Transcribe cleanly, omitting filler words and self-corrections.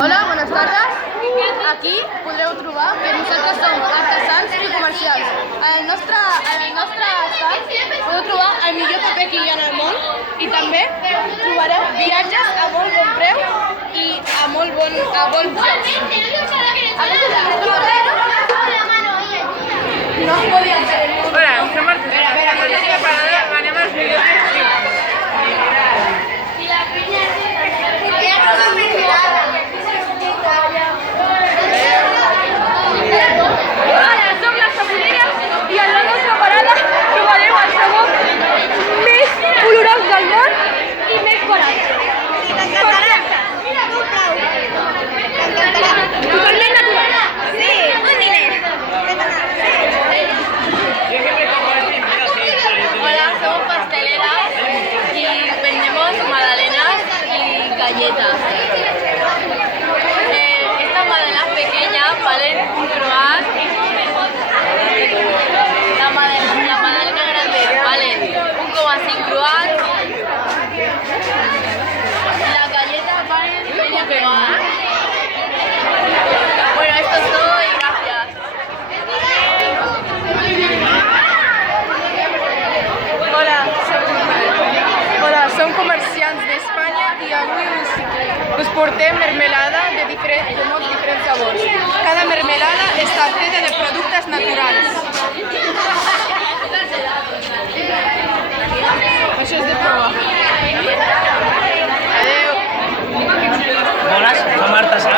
Hola, buenas tardes. Aquí podreu trobar que nosaltres som artesans i comercials. En el nostre estat podeu trobar el millor paper que hi ha en el món i també trobareu viatges a molt bon preu i a molt bon preu. No es podía hacer el mundo. Hola, som artesans. Anem als vídeos. Hola, som les Saboneres i en la nostra parada trobareu el sabor més colorós del món i més barat. Totalment natural. Sí, un diner. Hola, somos pasteleras y vendemos magdalenas y galletas. Estas magdalenas pequeñas valen un croat. La magdalena grande valen 1,5 croat. Las galletas valen medio croat. Bueno, esto es todo y gracias. Hola, som comerciants d'Espanya i avui us portem mermelada de molts diferents sabors. Cada mermelada està feta de productes naturals. Això és de prova. Adéu. Hola, som artesans.